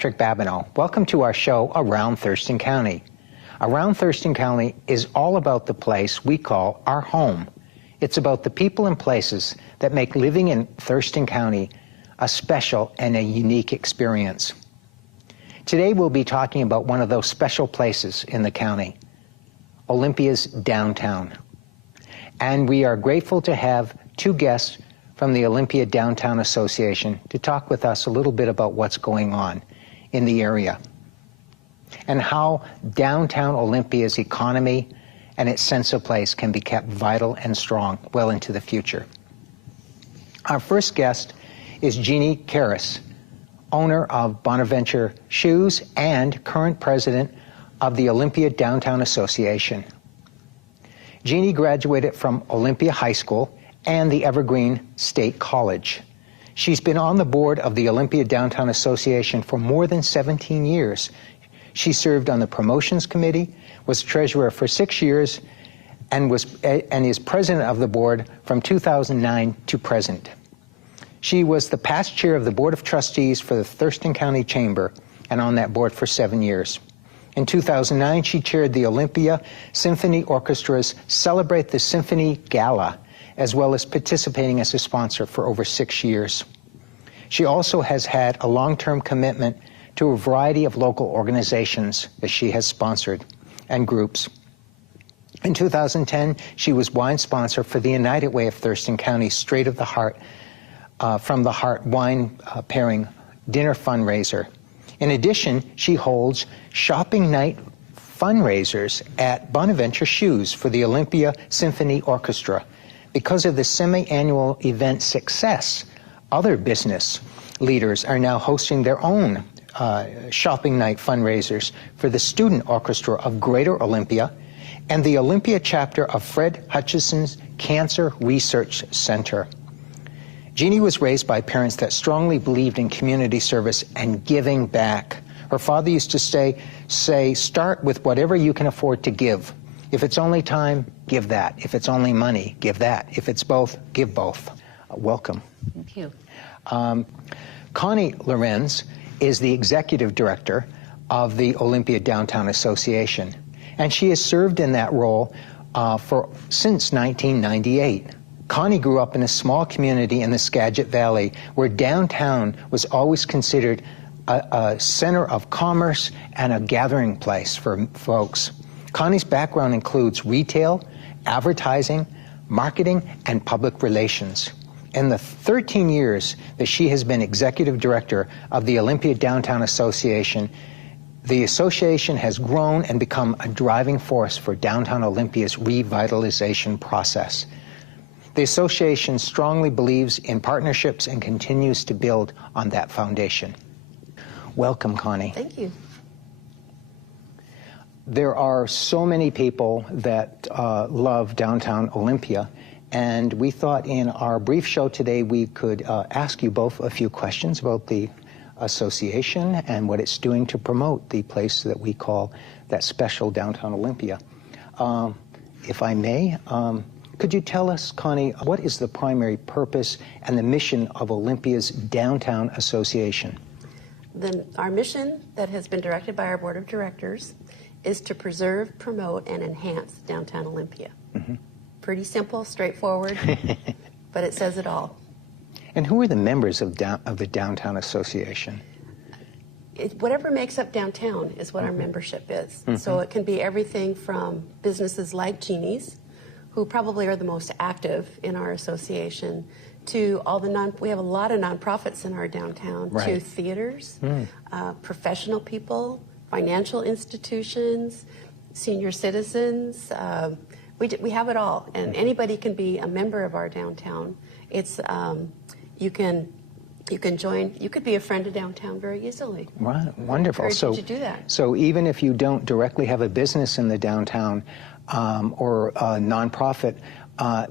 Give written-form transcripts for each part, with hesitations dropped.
Patrick Babineau. Welcome to our show, Around Thurston County. Around Thurston County is all about the place we call our home. It's about the people and places that make living in Thurston County a special and a unique experience. Today we'll be talking about one of those special places in the county, Olympia's downtown. And we are grateful to have two guests from the Olympia Downtown Association to talk with us a little bit about what's going on in the area and how downtown Olympia's economy and its sense of place can be kept vital and strong well into the future. Our first guest is Jeannie Karras, owner of Bonaventure Shoes and current president of the Olympia Downtown Association. Jeannie graduated from Olympia High School and the Evergreen State College. She's been on the board of the Olympia Downtown Association for more than 17 years. She served on the promotions committee, was treasurer for 6 years, and is president of the board from 2009 to present. She was the past chair of the Board of Trustees for the Thurston County Chamber and on that board for 7 years. In 2009, she chaired the Olympia Symphony Orchestra's Celebrate the Symphony Gala, as well as participating as a sponsor for over 6 years. She also has had a long-term commitment to a variety of local organizations that she has sponsored and groups. In 2010, she was wine sponsor for the United Way of Thurston County Straight of the Heart, from the Heart wine pairing dinner fundraiser. In addition, she holds shopping night fundraisers at Bonaventure Shoes for the Olympia Symphony Orchestra. Because of the semi-annual event success, other business leaders are now hosting their own shopping night fundraisers for the Student Orchestra of Greater Olympia and the Olympia chapter of Fred Hutchison's Cancer Research Center. Jeannie was raised by parents that strongly believed in community service and giving back. Her father used to say, start with whatever you can afford to give. If it's only time, give that. If it's only money, give that. If it's both, give both. Welcome. Thank you. Connie Lorenz is the executive director of the Olympia Downtown Association, and she has served in that role since 1998. Connie grew up in a small community in the Skagit Valley where downtown was always considered a center of commerce and a gathering place for folks. Connie's background includes retail, advertising, marketing, and public relations. In the 13 years that she has been executive director of the Olympia Downtown Association, the association has grown and become a driving force for downtown Olympia's revitalization process. The association strongly believes in partnerships and continues to build on that foundation. Welcome, Connie. Thank you. There are so many people that love downtown Olympia, and we thought in our brief show today we could ask you both a few questions about the association and what it's doing to promote the place that we call that special downtown Olympia. If I may, could you tell us, Connie, what is the primary purpose and the mission of Olympia's Downtown Association? Our mission that has been directed by our board of directors is to preserve, promote, and enhance downtown Olympia. Mm-hmm. Pretty simple, straightforward, but it says it all. And who are the members of the Downtown Association? Whatever makes up downtown is what our membership is. Mm-hmm. So it can be everything from businesses like Jeannie's, who probably are the most active in our association, to all the we have a lot of nonprofits in our downtown, right, to theaters, professional people, financial institutions, senior citizens. We have it all, and anybody can be a member of our downtown. It's you can join. You could be a friend of downtown very easily. Right, wonderful. So to do that. So even if you don't directly have a business in the downtown or a nonprofit,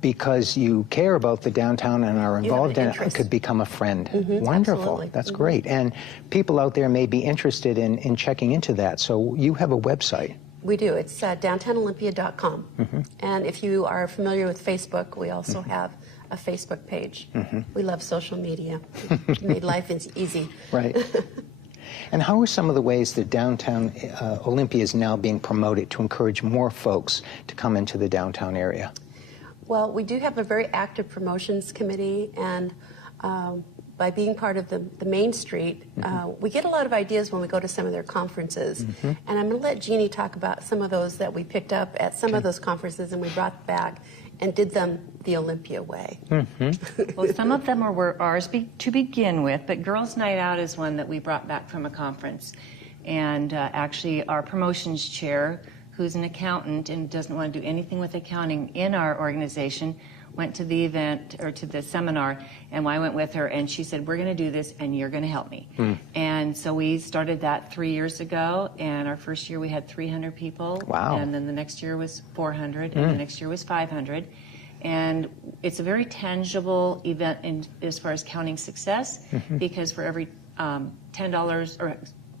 because you care about the downtown and are involved in it, could become a friend. Mm-hmm, wonderful. Absolutely. That's mm-hmm. great. And people out there may be interested in checking into that. So you have a website. We do. It's downtownolympia.com. Mm-hmm. And if you are familiar with Facebook, we also mm-hmm. have a Facebook page. Mm-hmm. We love social media. Made life easy. Right. And how are some of the ways that downtown Olympia is now being promoted to encourage more folks to come into the downtown area? Well, we do have a very active promotions committee, and by being part of the Mainstreet, we get a lot of ideas when we go to some of their conferences. And I'm going to let Jeannie talk about some of those that we picked up at some of those conferences and we brought back and did them the Olympia way. Well, some of them were ours to begin with, but Girls' Night Out is one that we brought back from a conference. And actually, our promotions chair, who's an accountant and doesn't want to do anything with accounting in our organization, went to the event or to the seminar, and I went with her, and she said, we're going to do this and you're going to help me. And so we started that 3 years ago, and our first year we had 300 people. Wow. And then the next year was 400, and the next year was 500. And it's a very tangible event as far as counting success, because for every $10 or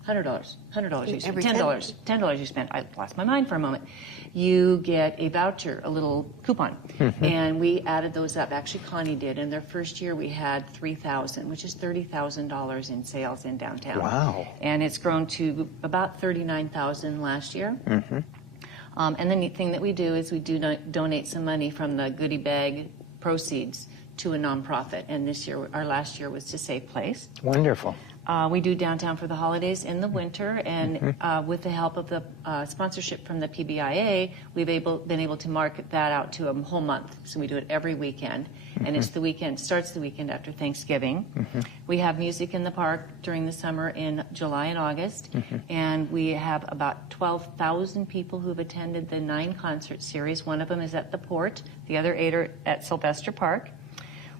$100 you spend, $10 you spend, I lost my mind for a moment, you get a voucher, a little coupon. And we added those up. Actually, Connie did. In their first year, we had 3,000, which is $30,000 in sales in downtown. Wow. And it's grown to about 39,000 last year. And the neat thing that we do is we do donate some money from the goodie bag proceeds to a nonprofit. And this year, our last year was to Safe Place. Wonderful. We do downtown for the holidays in the winter, and with the help of the sponsorship from the PBIA, we've been able to market that out to a whole month. So we do it every weekend, and it's the weekend, starts the weekend after Thanksgiving. We have music in the park during the summer in July and August, and we have about 12,000 people who've attended the 9 concert series. One of them is at the Port, the other 8 are at Sylvester Park.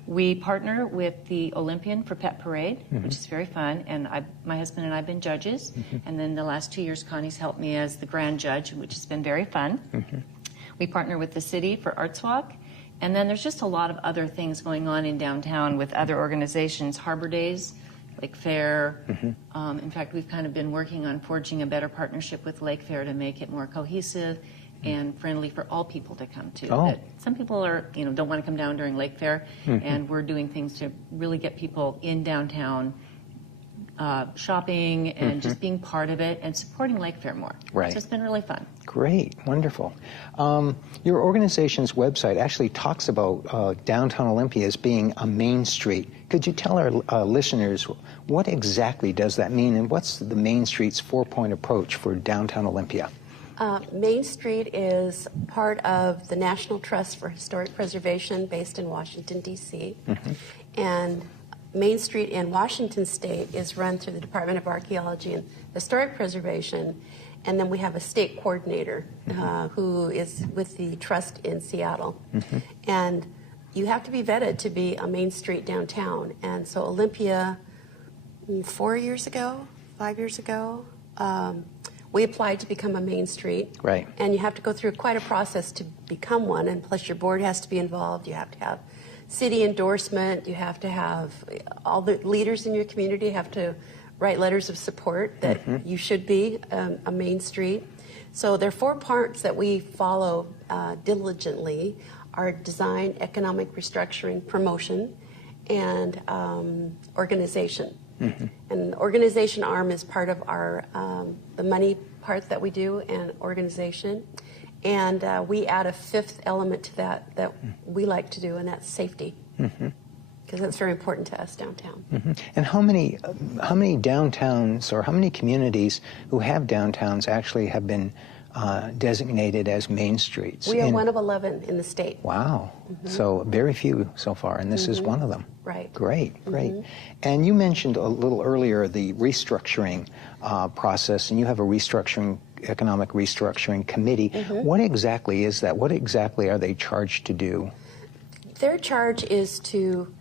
We partner with the Olympian for Pet Parade, which is very fun, and my husband and I have been judges, and then the last 2 years Connie's helped me as the grand judge, which has been very fun. We partner with the city for Arts Walk, and then there's just a lot of other things going on in downtown with other organizations, Harbor Days, like Fair. In fact, we've kind of been working on forging a better partnership with Lake Fair to make it more cohesive and friendly for all people to come to. That some people don't want to come down during Lake Fair, and we're doing things to really get people in downtown shopping and just being part of it and supporting Lake Fair more. Right. So it's been really fun. Great, wonderful. Your organization's website actually talks about downtown Olympia as being a main street. Could you tell our listeners what exactly does that mean, and what's the Main Street's 4-point approach for downtown Olympia? Mainstreet is part of the National Trust for Historic Preservation based in Washington, D.C. And Mainstreet in Washington State is run through the Department of Archaeology and Historic Preservation. And then we have a state coordinator who is with the trust in Seattle. And you have to be vetted to be a Main Street downtown. And so Olympia, 5 years ago, we applied to become a Main Street. Right. And you have to go through quite a process to become one, and plus your board has to be involved. You have to have city endorsement. You have to have all the leaders in your community have to write letters of support that you should be a Main Street. So there are 4 parts that we follow diligently: our design, economic restructuring, promotion, and organization. And the organization arm is part of our the money part that we do, and organization. And we add a 5th element to that we like to do, and that's safety, because that's very important to us downtown. And how many downtowns or how many communities who have downtowns actually have been designated as main streets? We are one of 11 in the state. Wow. So very few so far, and this is one of them. Right. Great. And you mentioned a little earlier the restructuring process, and you have a economic restructuring committee. What exactly is that? What exactly are they charged to do? Their charge is to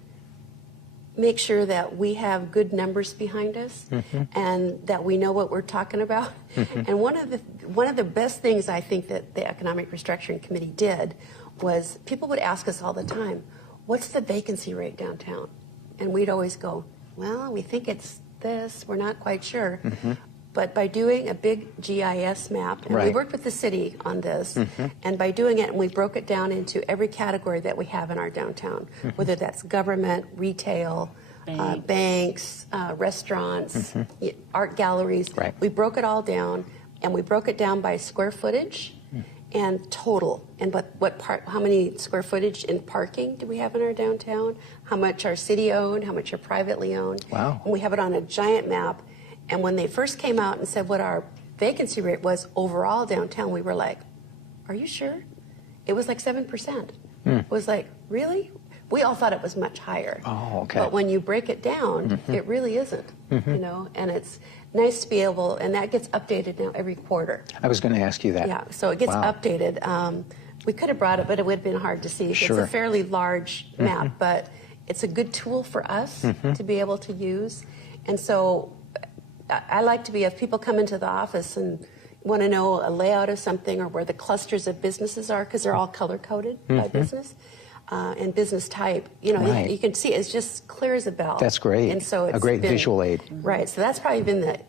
make sure that we have good numbers behind us and that we know what we're talking about. And one of the best things I think that the Economic Restructuring Committee did was people would ask us all the time, what's the vacancy rate downtown? And we'd always go, well, we think it's this, we're not quite sure. But by doing a big GIS map, and we worked with the city on this, and by doing it, and we broke it down into every category that we have in our downtown, whether that's government, retail, banks, restaurants, art galleries. Right. We broke it all down, and we broke it down by square footage and total. And how many square footage in parking do we have in our downtown? How much are city owned? How much are privately owned? Wow. And we have it on a giant map. And when they first came out and said what our vacancy rate was overall downtown, we were like, "Are you sure?" It was like 7%. It was like, really? We all thought it was much higher. Oh, okay. But when you break it down, it really isn't, you know, and it's nice to be able, and that gets updated now every quarter. I was going to ask you that. Yeah, so it gets Wow. updated. We could have brought it, but it would have been hard to see. Sure. It's a fairly large map, but it's a good tool for us to be able to use. And so I like to be, if people come into the office and want to know a layout of something or where the clusters of businesses are, because they're all color-coded by business and business type, you know, Right. you can see it's just clear as a bell. That's great. And so it's a great been- visual aid. Right, so that's probably been the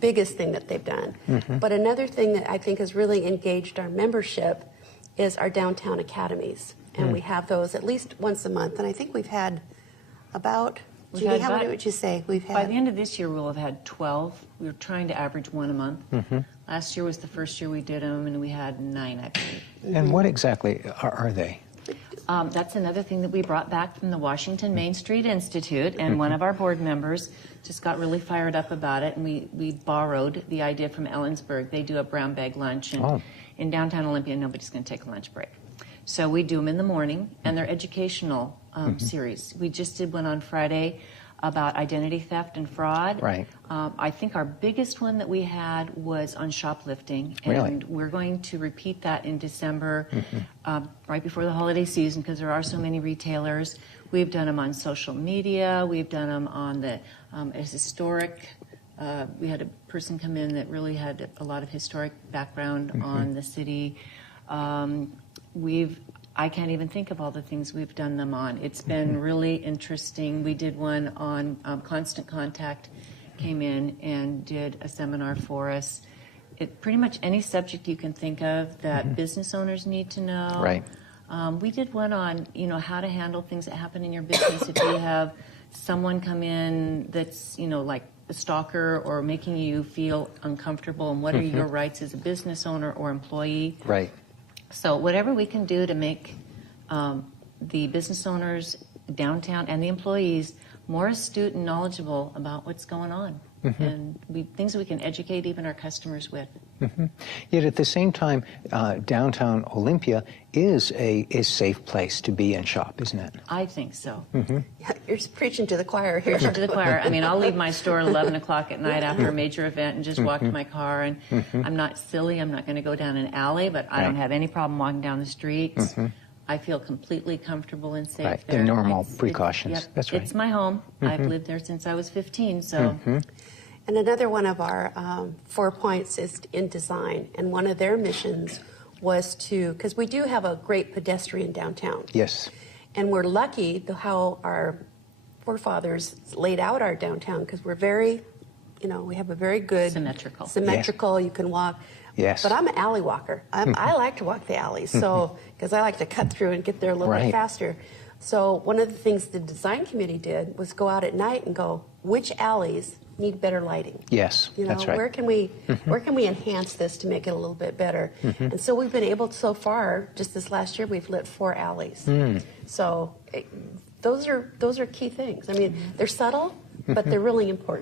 biggest thing that they've done. But another thing that I think has really engaged our membership is our downtown academies. And we have those at least once a month. And I think we've had about, We've Judy, had how many about- would you say we've By had? the end of this year, we'll have had 12. We were trying to average one a month. Last year was the first year we did them, and we had 9, I believe. And what exactly are they? That's another thing that we brought back from the Washington Mainstreet Institute, and one of our board members just got really fired up about it, and we borrowed the idea from Ellensburg. They do a brown bag lunch, and in downtown Olympia, nobody's going to take a lunch break. So we do them in the morning, and they're educational series. We just did one on Friday about identity theft and fraud. Right. I think our biggest one that we had was on shoplifting, and Really? we're going to repeat that in December, right before the holiday season, because there are so many retailers. We've done them on social media. We've done them on the as historic. We had a person come in that really had a lot of historic background on the city. I can't even think of all the things we've done them on. It's been really interesting. We did one on constant contact, came in and did a seminar for us. Pretty much any subject you can think of that business owners need to know. Right. We did one on, you know, how to handle things that happen in your business if you have someone come in that's, you know, like a stalker or making you feel uncomfortable, and what are your rights as a business owner or employee. Right. So whatever we can do to make the business owners downtown and the employees more astute and knowledgeable about what's going on, and things we can educate even our customers with. Yet at the same time, downtown Olympia is a safe place to be and shop, isn't it? I think so. Yeah, you're preaching to the choir here. Preaching to the choir. I mean, I'll leave my store at 11 o'clock at night after a major event and just walk to my car. And I'm not silly. I'm not going to go down an alley, but I don't have any problem walking down the streets. I feel completely comfortable and safe Right. there. The normal precautions. Yep. That's right. It's my home. I've lived there since I was 15, so... And another one of our 4 points is in design. And one of their missions was to, because we do have a great pedestrian downtown. Yes. And we're lucky how our forefathers laid out our downtown, because we're very, you know, we have a very good... Symmetrical, you can walk. Yes. But I'm an alley walker. I like to walk the alleys, so because I like to cut through and get there a little bit faster. So one of the things the design committee did was go out at night and go, which alleys need better lighting? Yes, You know, that's right. where can we enhance this to make it a little bit better? And so we've been able to, so far, just this last year, we've lit 4 alleys. So those are key things. I mean, they're subtle, but they're really important.